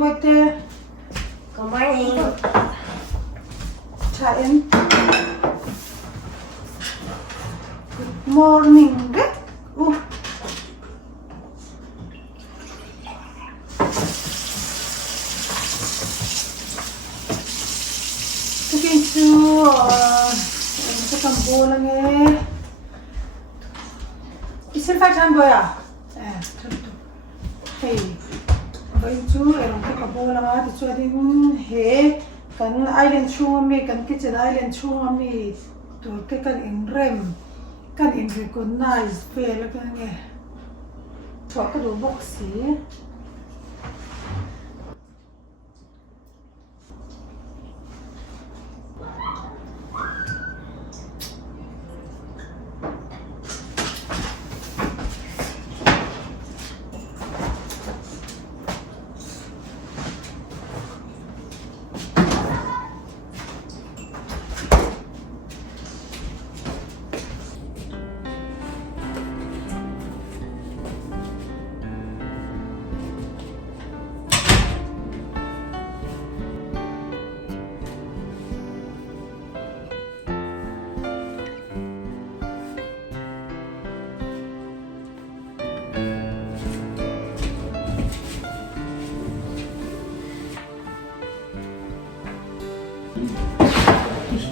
voi te Good morning. chain. Good morning de. Cooking to cái tầm bố là nghe. Isil phải chăn bơi à? Hey. Vậy chú em cái cặp bố là mà thì cho đi he kan island chung mi kan kitchen island chung mi to cái kan in rem kan in recognize pe la kan nghe. Cho cái đồ box xí.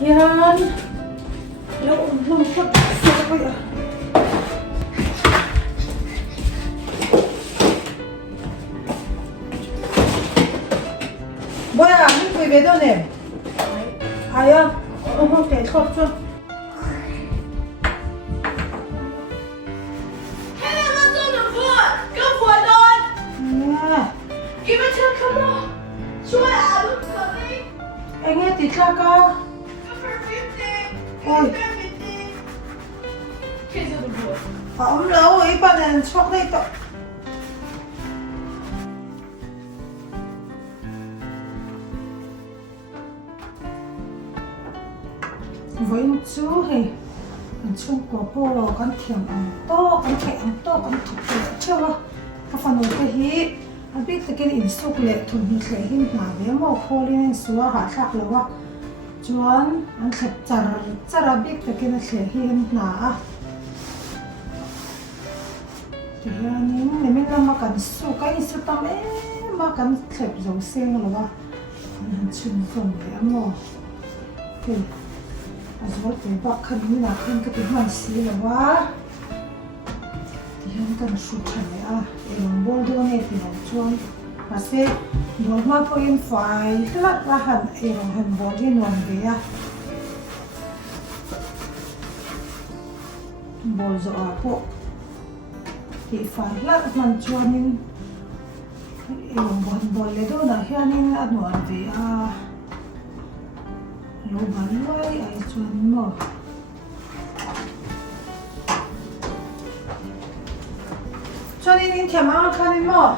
Yan. Lungkot. Sarap ya. 뭐야? 이거 왜 도네? 아야? 오케이, 컵 줘. Give it to her, come on.ช่วยอ่านลูกเสือดิ Anh nghe tí cha ca. Ôi. Không đâu, 이번엔 초콜릿. Với chú thì chung của cô con thiểm ăn to, con thẻ ăn to, con thịt lệ chưa? Các phần cái hí, anh biết cái in súc lệ thuần hít lệ hình nào bé màu khô lên xua hả chắc là quá. Chuan anh thẹp chả biết cái lệ hình nào. Thì anh mình làm cái súc cái súc tam mà cái thẹp dầu xương là quá. Anh chung phần bé màu. Thì rồi thì bác khăn như là khăn cái tiếng hoàn xí là quá thì hắn cần sụt chảy à em bol đồ này thì nó chôn mà sẽ bol mà có em phải lát ra hẳn em hẳn bol đi nón về à bol rõ à bộ thì phải lát mình chôn nên em bol lấy đồ là hiện nên ăn nón về à lo balai ai chuan mo chuan in thiam ang khanin mo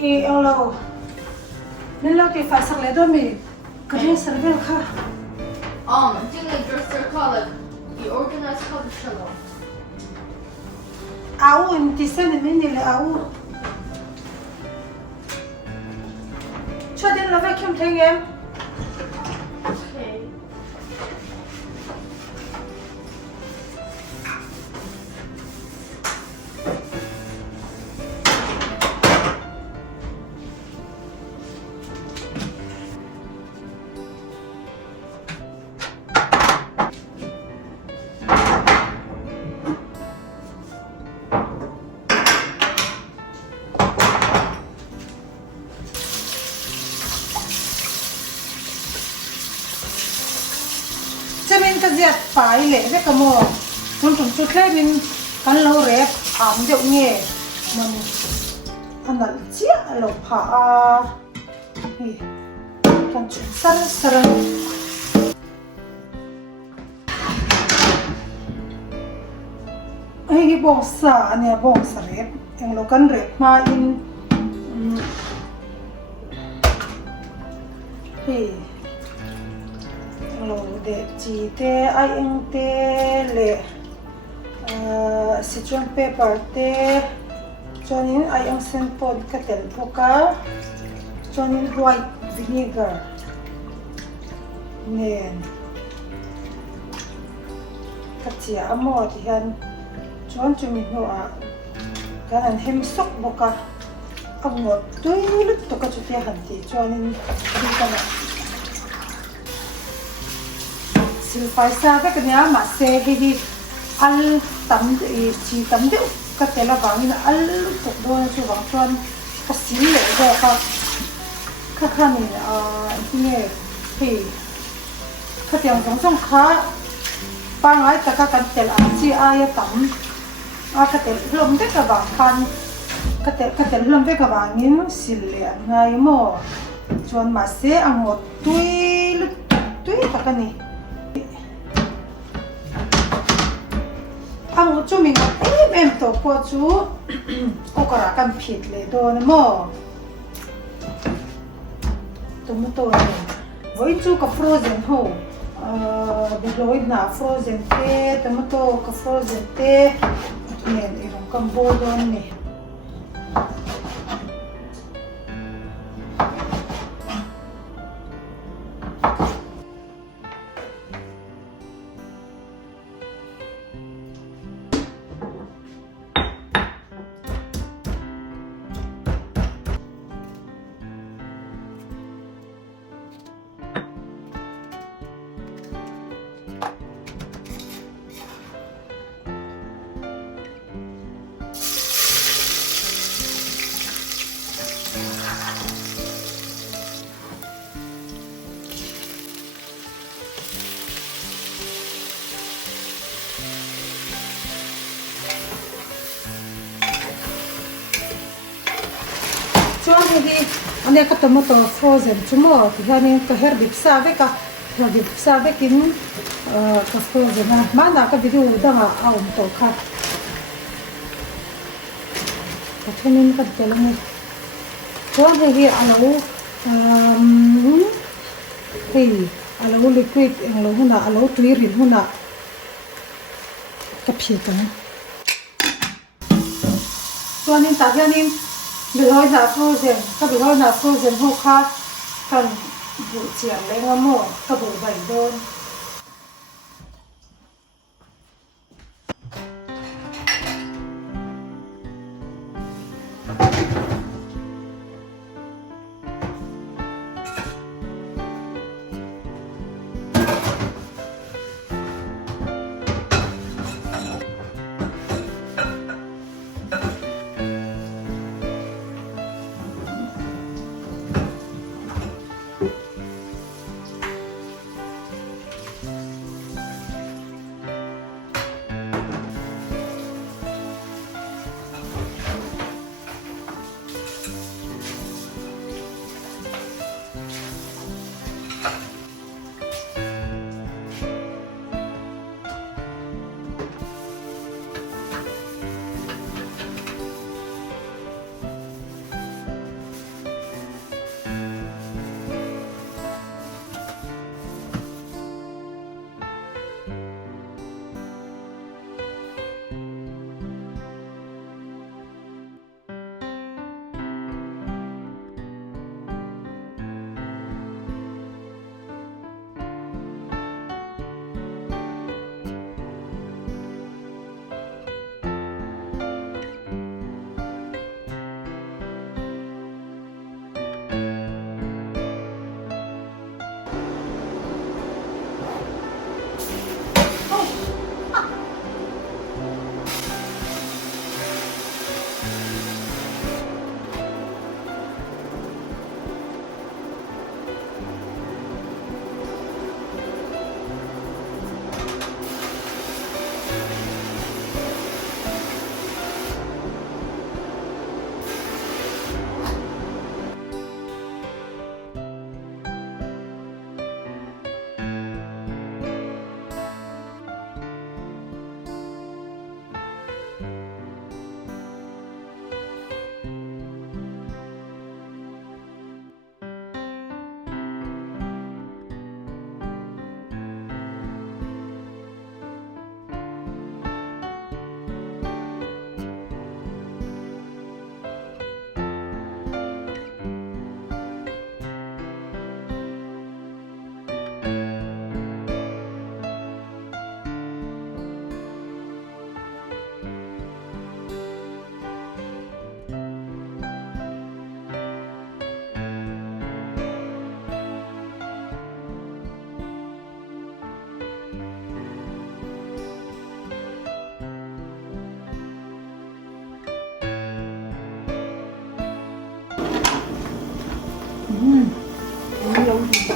I lo nên lo cái phải sang lấy đồ mi cái sang lấy kha chính là dresser color. The organized color shalom. áo in tí sen mình đi lấy áo cho đến là vacuum thay em Okay. mình cái gì phải lệ với cái mồ mình cũng chút lệ mình ăn lâu rẹp ẩm điệu nhẹ mình ăn là chia lâu phá thì còn chút sẵn sẵn cái bông xả này bông xả rẹp em lo cần rẹp mà in thì lo để chỉ te ai anh te lệ citron pepper te cho nên ai anh sen pod cái tel phoka chuanin white vinegar nen kachia amo ti hian chuan chumi hnu a kan an hem sok boka amot tuilut to ka chutia han ti chuanin di kana silfai sa ka kanya ma se hi al tam de chi tam de ka tela bangin al to do chu bang chuan ka sil le do ka khani ne hi ka tiang song kha pangai taka kan tel an chi aya tam ka tel hlom de ka bang khan ka tel hlom de ka bangin sil le ngai mo chuan ma se angot tui takani ang chu mi em to ko chu okara kan phit le do na mo tomato ne voi chu ka frozen ho bigloi na frozen te tomato ka frozen te ne irong kan bo don ne chuan hi ane ka tomato frozen chumo ti hianin ka herbip sa veka herbip sa vekin ka frozen na mana ka bidu danga aum to kha ka thenin ka telani chuan hi alo alo liquid alo huna alo tuirin huna ka phitang chuanin ta hianin bilhoi na frozen ka bilhoi na frozen ho kha kan bu chiang le ngamo ka bu bai don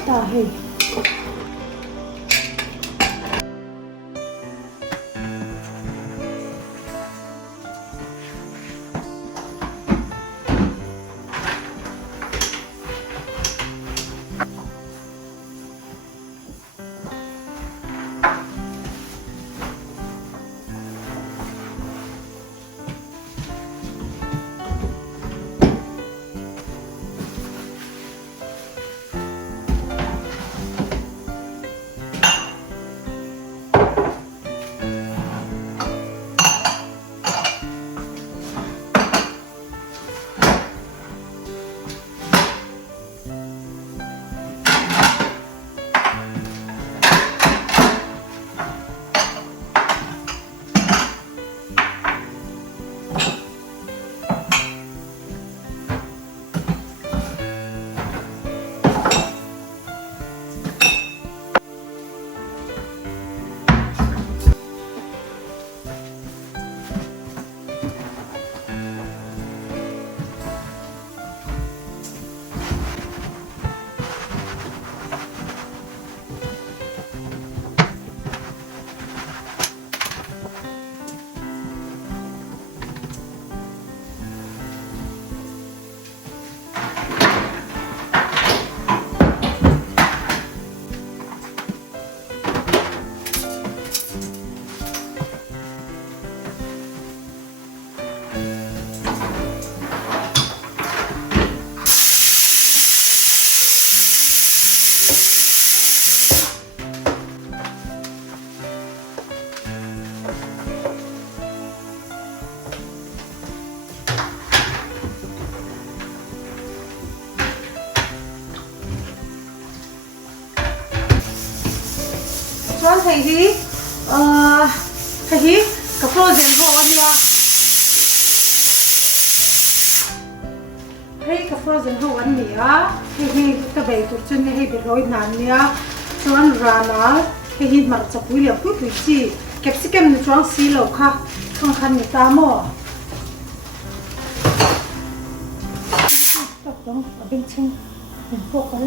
ตาให้ช้อนไทยฮีไทยฮีกับโฟรเซนพวกวันนี้ให้กับโฟรเซนพวกวันนี้ให้กระเบยตัวจนให้เดือดร้อนนานเนี่ยช้อนรานาให้มาจับวิลเลียมพูดถึงสิเก็บสิเก็บในช่วงสีเหลวค่ะข้างคันในตาหม้อตัดต้องเป็นชิ้นเป็นพวกกัน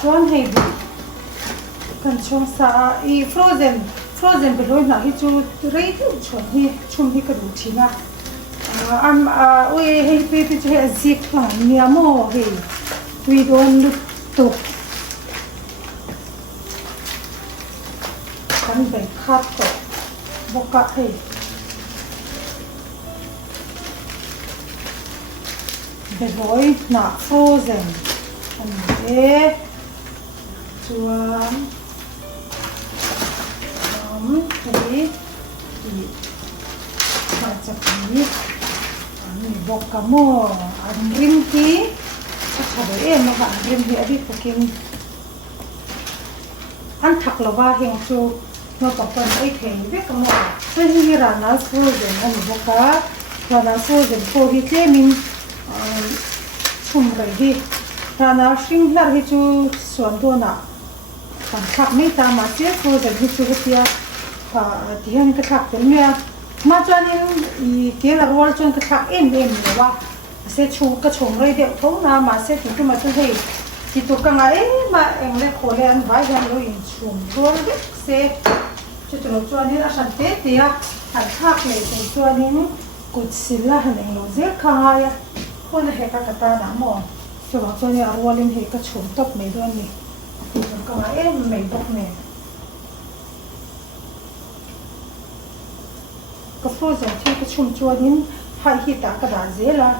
ช้อนให้ดูกันช่วงสาอีฟรอเซนไปเลยนะที่จูเรียกชวนที่ชุ่มที่กระดูกทีนะโอ้ยให้ไปจะให้ซิกผ่านเนี่ยโม่เฮ้ยวีโดนลุกตกกันไปคัดตกบกะให้ไปเลยนะฟรอเซนอันนี้ชวนนี้มาจากนี้อันนี้บอกกับโมอันริมที่ถ้าชาวบ้านมาบ้านริมที่อดีตกินอันถักละว่าเฮงชูมาปะปนไอ้เทงเด็กกับโมซึ่งที่ร้านนั้นสู้เดินอันนี้บอกกับร้านนั้นสู้เดินโควิดเลยมินชุ่มเลยดิร้านนั้นสิ่งหลักที่ชูส่วนตัวน่ะการถักไม่ตามมาเสียสู้เดินที่ชูก็เสียที่เห็นกระถักเป็นเนี่ยมาจนอีเกี่ยวกับว่าจนกระถักเอ็มเลยว่าเสียชูกระชงเลยเดี๋ยวท้องน้ำมาเสียถึงที่มาจนให้ที่ตัวกังอะไรมาเองเลยโคเรียนไว้ยังเลยชุ่มตัวเด็กเสียจุดตัวนี้อาชันเตะเดียหันถักเลยตัวนี้กุศลละหันเองเราเจ้าข้ายคนเฮกกระตาหนาหมอตัวนี้อารวาลินเฮกชุ่มตบไม่ด้วยนี่ที่ตัวกังอะไรไม่ตบไม่ก็ฟูจนที่ประชุมจวนนี้ให้หิตากระดาษเจล่ะ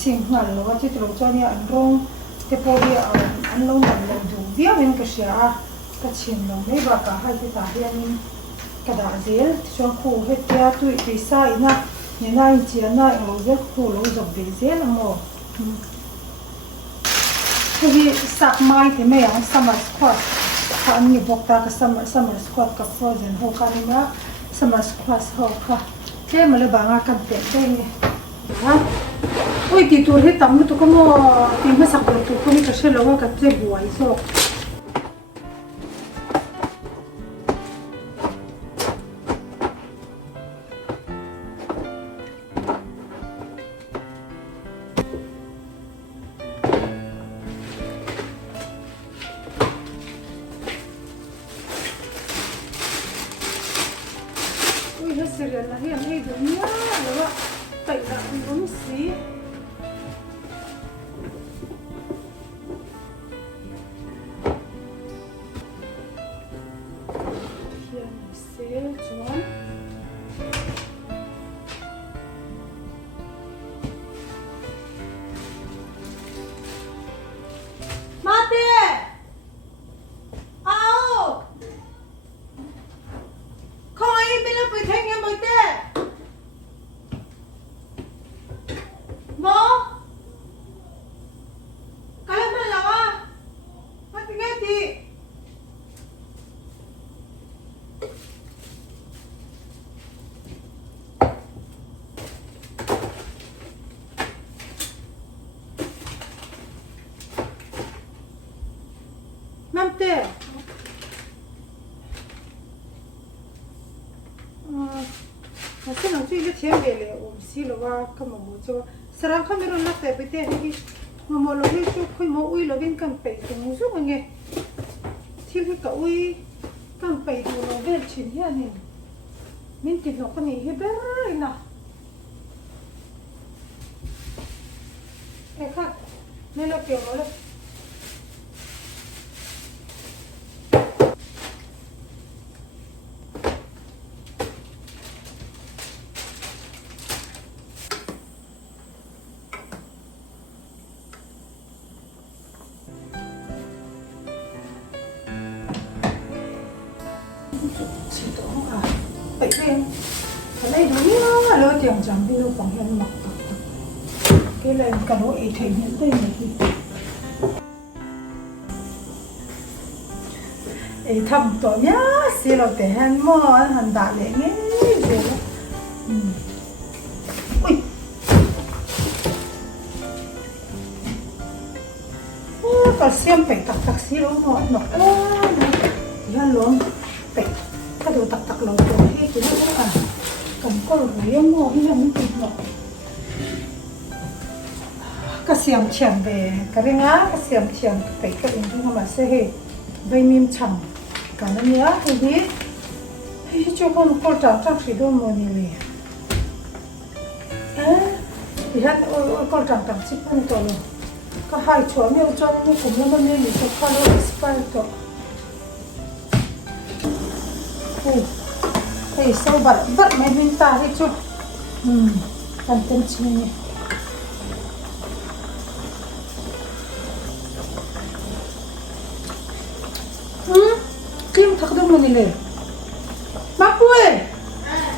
สิ่งนั้นเราว่าที่ตรงจวนนี้อันรงที่พอดีอันลงมันลงดูเดียวมันก็เสียก็ชิมลงไม่บ้าก็ให้หิตาเรียนกระดาษเจลชวนคู่ให้เจ้าตุยปีซ่าอีน่ะเนี่ยน่าอิจฉาน่าเราจะคู่เราจะเบเจลมั้งที่สักไม้ที่ไม่ยังซัมเมอร์สควอตอันนี้บอกตากับซัมเมอร์สควอตกับฟรอเซนหัวกันนะซัมเมอร์สควอตหัวค่ะเจ้ามันเลยบางอาการเปลี่ยนได้ไงฮะโอ้ยที่ตัวที่ตั้มตัวก็มั่วที่ไม่สักตัวก็ไม่กระเชื่อแล้วว่ากับเจ้าบัวอีสอก cereal na yan ay dunya lawa kailangan mo si yan si John Mate! Ao! Không ai biết là phải thanh em mới tệ. Mo? Cái này là à? Mắt nghe thì. Mate. Kasi nang tuyo tiyan bele o silo wa kama mo jo sarang kami ron na te bete hi mo lo hi chu khoi mo ui lo bin kan pe te mo su nge til hi ka ui kan pe do lo vel chin ya ni min ti no ko ni hi ber na e ka ne lo ke mo lo chỉ tổ à vậy bên cái này đúng là lỡ tiền chẳng đi đâu bằng hiện mặc cái này cả nó ý thấy những cái này thì ý thầm tổ nhá xí lo để hắn mua hắn đã lấy nghe gì đó ui còn xem phải tặc tặc xí lo nó thì hắn luôn phải cái đồ tặc tặc lẩu đồ hay chứ nó à cầm con rồi mua cái này mới thịt lẩu cái xiêm chèn về cái ngá cái xiêm chèn phải cái gì cũng mà sẽ hệ vây mìm chầm cả nó nhớ thì biết cho con trắng trắng chỉ đồ mua gì thì hết con trắng trắng chỉ con tổ luôn có hai chỗ nhiều trong nó cũng nó nên mình cho con nó expire tổ hey so but may minta ito content niya kim thak dum nile mapue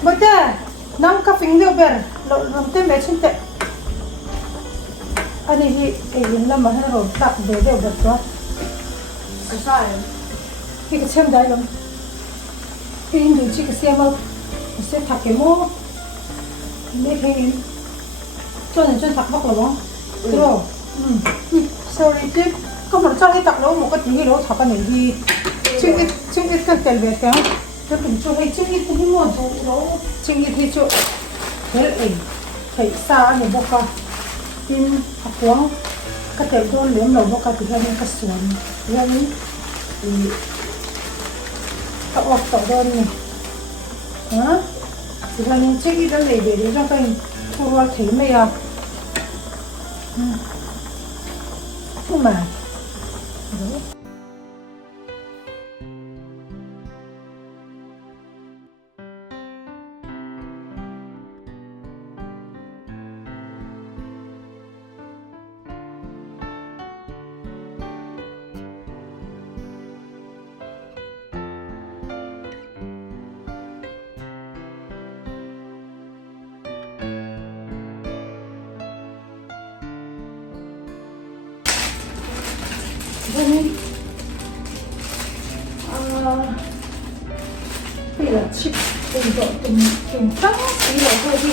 bata nang ka fing dio ber lo te me chinte ani hi yin la ma ro tak de de ber to sai ki ka chem dai lom Pin được chỉ cái xe mà xe thạc cái mô mấy cái cho nên cho thạc bóc là bóng rồi sorry tiếp có một trong cái thạc đó một cái gì đó thạc cái này đi chung ít cái tiền việt kéo cho mình cho hay chung ít cũng muốn cho nó chung ít thì cho thế là phải xa một bóc cả pin thạc quăng cái tiền đó liếm đầu bóc cả thì hay cái xuồng là gì các bạn tỏ đơn này hả thì là những chiếc đó để cho cái thu ra thấy mày à không mà đấy bây giờ chip từng độ từng tóc tí là thôi đi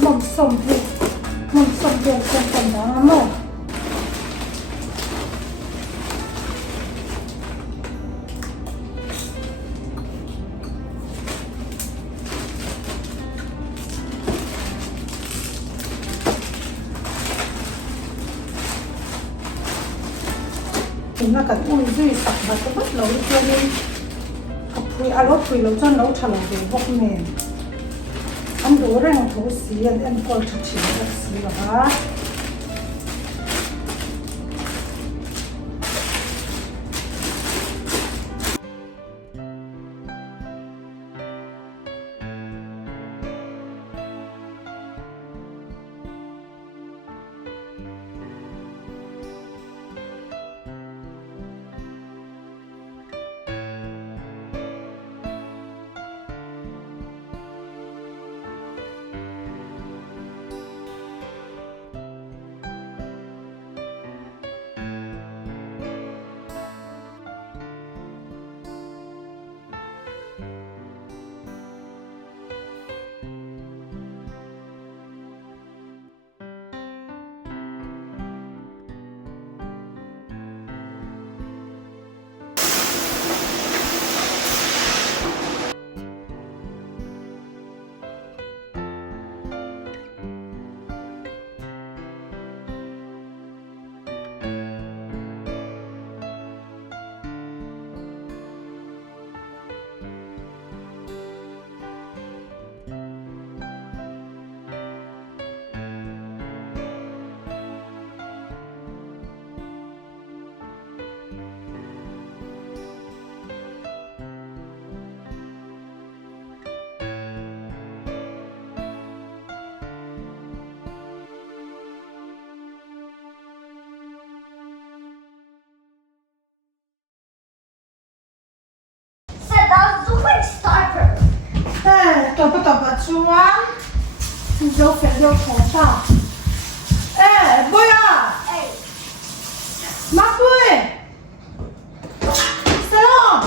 mầm sồng thì đó mà nó cần ui duy sạch và cái bất lâu kia đi phui alo phui lâu chân lâu chả lâu về bốc nè anh đố ra một thú xí anh coi thật chỉ là xí là tôi bắt đầu bắt chuan dấu phải dấu thổ ta bôi à mắc bôi sao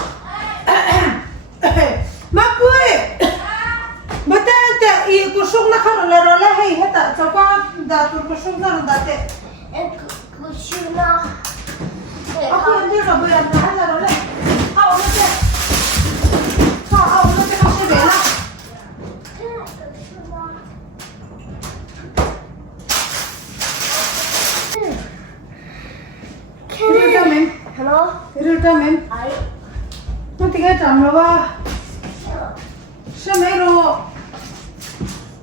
mắc bôi bắt đầu te i cuộc sống nó khác rồi là hay hết à cho qua đã cuộc sống nó đã te cuộc sống nó aku đi rồi bây giờ nó là rồi ao nó te ao nó te không sẽ về là Hello? Irutamen. Ai? Nó tiga jam lo ba. Sao rồi?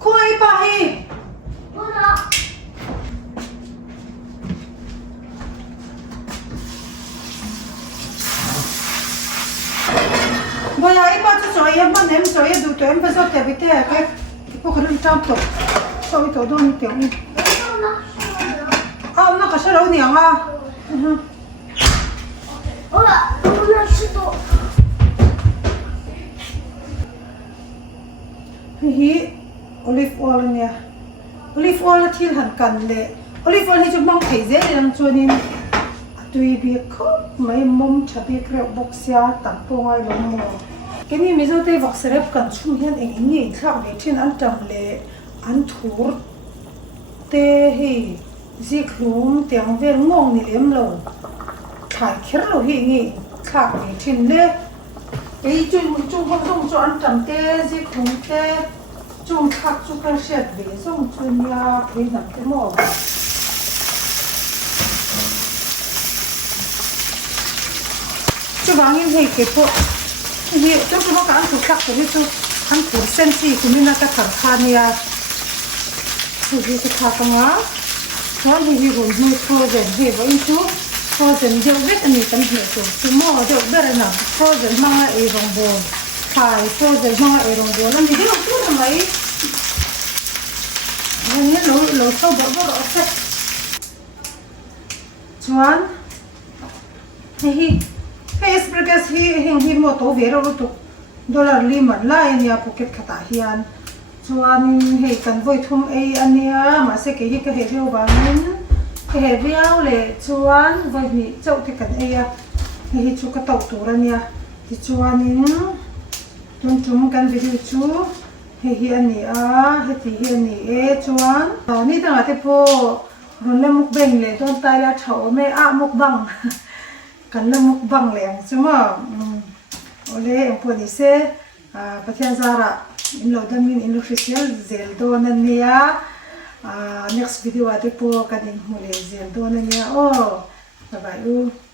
Khoi pa hi. Buna. Bây giờ em bắt cho em bắt em cho em đủ tuổi em bắt cho thế bị thế cái cô cái trăm tuổi. Sao bị tuổi đó như kiểu như. À nó cái sao đâu nhỉ à? Hi olive oil nha. Olive oil là thiên hẳn cần lệ. Olive oil thì chúng mong thấy dễ làm cho nên tùy việc khóc mấy mông chả biết rượu bốc xia tặng cô ngay lắm mà. Cái này mình tây vọc sẽ cần chung hiện anh nghĩ thằng để trên ăn trầm lệ ăn thur tê hi dịch lúm tiếng về ngon thì em lâu thải khét lâu hi nghĩ thằng để trên lệ cái chung không dùng cho ăn trầm tê dịch lúm tê chung khắc chung cái sét về dùng cho nhà phải làm cái mỏ chú bảo em thấy cái bộ thì tôi cũng có ăn thử khắc của tôi ăn thử sen gì của mình là cái thằng khania thử cái khắc ngã nó thì gồm nuôi frozen về với chú frozen dầu biết anh ấy cần hiểu rồi chú mua dầu biết là nào frozen mang lại rong bồn phải frozen mang lại rong bồn làm gì đấy không chút là mấy này lẩu sâu bở bở sạch chuan hi Espresso hi mo to vero to dollar lima la nia pocket khata hian chuan hei kan voi thum ei ania ma se ke hi ka he reu bangin ke he riau le chuan voi ni chau te kan eia hi chu ka tau tur ania ti chuanin tum kan video chu hi ania he ti hi ani e chuan ni tanga te po ron le muk beng le don tai la thau me a muk bang kan la muk bang leng chuma ole emponi se pathian zara in lo damin in official zel don ania next video ate po kading mule zel don ania bye bye